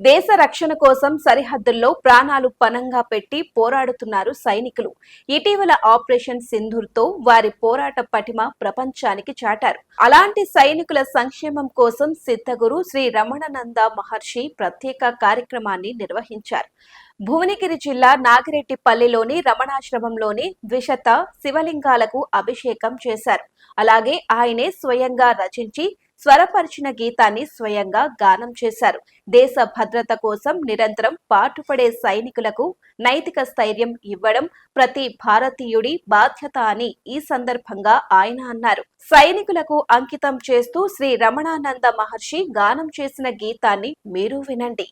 దేశ రక్షణ కోసం సరిహద్దుల్లో ప్రాణాలు పణంగా పెట్టి పోరాడుతున్నారు సైనికులు. ఇటీవల ఆపరేషన్ సింధూర్తో వారి పోరాట పటిమ ప్రపంచానికి చాటారు. అలాంటి సైనికుల సంక్షేమం కోసం సిద్ధగురు శ్రీ రమణానంద మహర్షి ప్రత్యేక కార్యక్రమాన్ని నిర్వహించారు. భువనగిరి జిల్లా నాగిరెడ్డిపల్లిలోని రమణాశ్రమంలోని ద్విశత శివలింగాలకు అభిషేకం చేశారు. అలాగే ఆయనే స్వయంగా రచించి స్వరపరిచిన గీతాన్ని స్వయంగా గానం చేశారు. దేశ భద్రత కోసం నిరంతరం పాటుపడే సైనికులకు నైతిక స్థైర్యం ఇవ్వడం ప్రతి భారతీయుడి బాధ్యత అని ఈ సందర్భంగా ఆయన అన్నారు. సైనికులకు అంకితం చేస్తూ శ్రీ రమణానంద మహర్షి గానం చేసిన గీతాన్ని మీరు వినండి.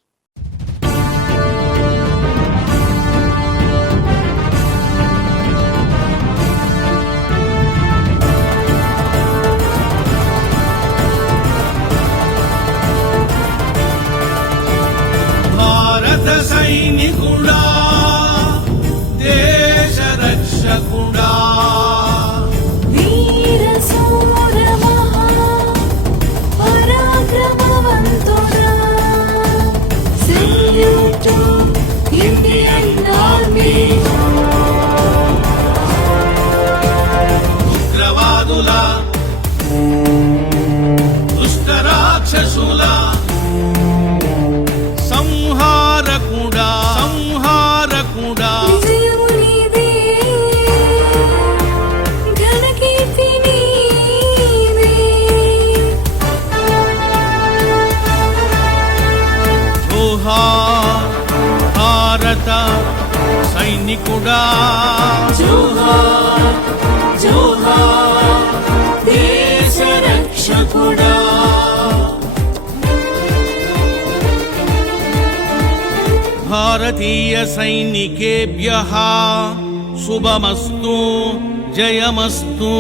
సైనికుడా దేశ రక్షకుడా వీర శూర మహా పరాక్రమవంతుడా సెల్యూట్ టు ఇండియన్ ఆర్మీ. ఉగ్రవాదుల దుష్ట రాక్షసుల భారత సైనికుడా జోహార్ జోహార్ దేశ రక్షకుడా. భారతీయ సైనికేభ్యః శుభమస్తు జయమస్తు.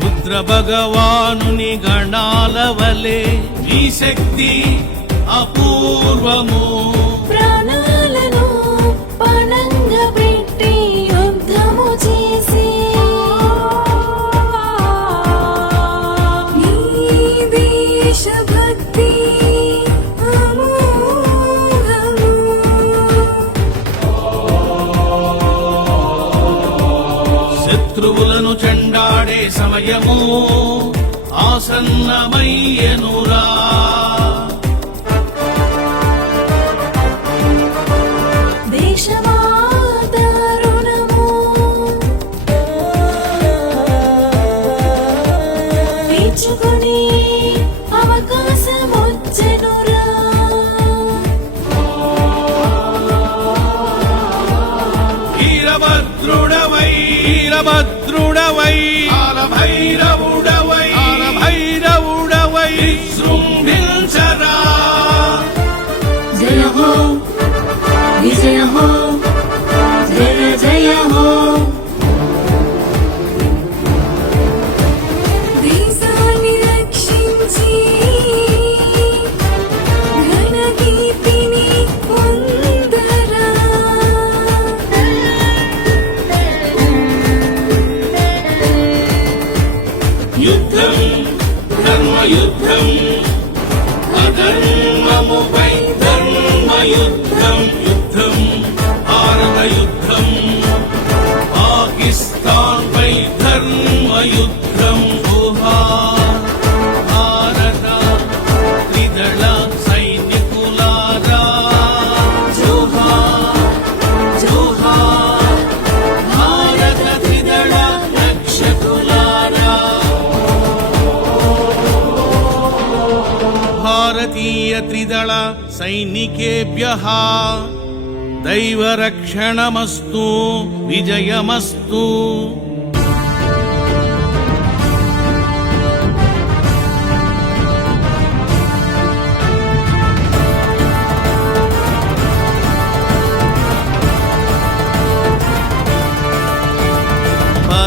రుద్ర భగవానుని గణాల వలె ఈ శక్తి అపూర్వము. ప్రాణాలను పణంగా పెట్టి యుద్ధము చేసి నీ దేశభక్తి అమోఘము. శత్రువులను చెండాడే సమయము ఆసన్నమయ్యెనురా. దేశమాత రుణము తీర్చుకునే అవకాశమొచ్చెనురా. వీరభద్రుడవై వీరభద్రుడవై కాలభైరవుడవై కాలభైరవుడవై విజృంభించరా. జయ హో విజయ హో జయ జయ హో. దేశాన్ని రక్షించి ఘనకీర్తిని పొందరా. యుద్ధం ధర్మయుద్ధం అధర్మముపై ధర్మయుద్ధం. యుద్ధం భారత యుద్ధం పాకిస్తాన్ పై ధర్మయుద్ధం. జోహార్ భారత త్రిదళ సైనికులారా జోహార్ జోహార్ భారత త్రిదళ రక్షకులారా. భారతీయ త్రిదళ సైనికేభ్యః దైవరక్షణమస్తు విజయమస్తు.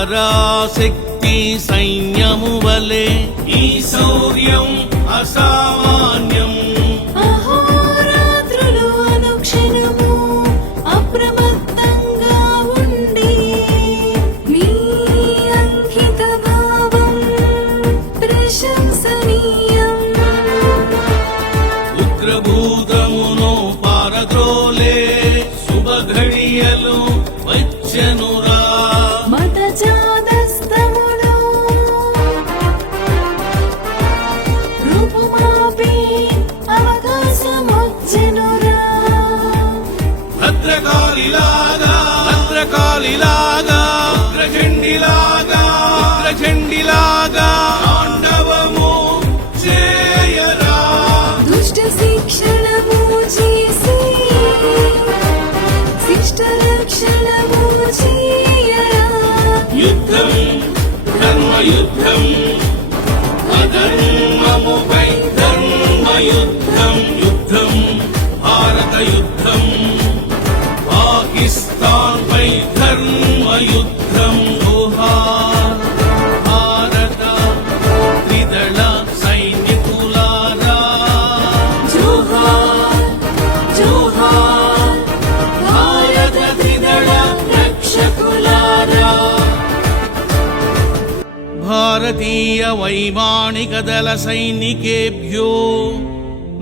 పరాశక్తి సైన్యము వలె ఈ శౌర్యం అసామాన్యం. అహోరాత్రులు అనుక్షణము అప్రమత్తంగా ఉండి మీ అంకిత భావం ప్రశంసనీయం. ఉగ్రభూతమును పారద్రోలే శుభఘడియలు వచ్చెనురా. మతజాతస్తములో రూపుమాపి అవకాశమొచ్చెనురా. భద్రకాళిలాగా ఉగ్రచండిలాగా తాండవము చేయరా. దుష్ట శిక్షణము చేసి శిష్ట రక్షణము చేయరా. యుద్ధం ధర్మయుద్ధం అధర్మముపై ధర్మయుద్ధం. యుద్ధం భారత యుద్ధం పాకిస్తాన్ పై ధర్మయుద్ధం. జోహార్ భారత త్రిదళ సైనికులారా. జోహార్ జోహార్ భారత త్రిదళ రక్షకులారా. భారతీయ వైమానిక దళ సైనికేభ్యో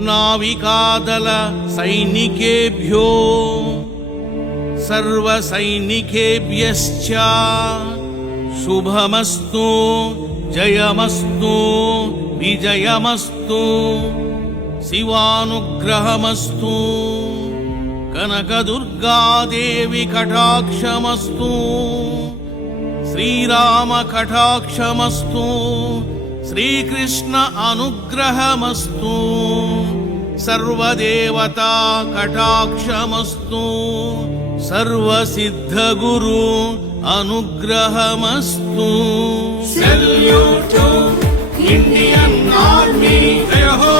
నావికాదళ సైనికేభ్యో సర్వ సైనికేభ్యశ్చ శుభమస్తు జయమస్తు విజయమస్తు శివానుగ్రహమస్తు కనకదుర్గాదేవి కటాక్షమస్తు శ్రీరామ కటాక్షమస్తు శ్రీకృష్ణ అనుగ్రహమస్తు సర్వదేవతా కటాక్షమస్తు సర్వసిద్ధగురు అనుగ్రహమస్తు. Salute Indian army. జయ హో.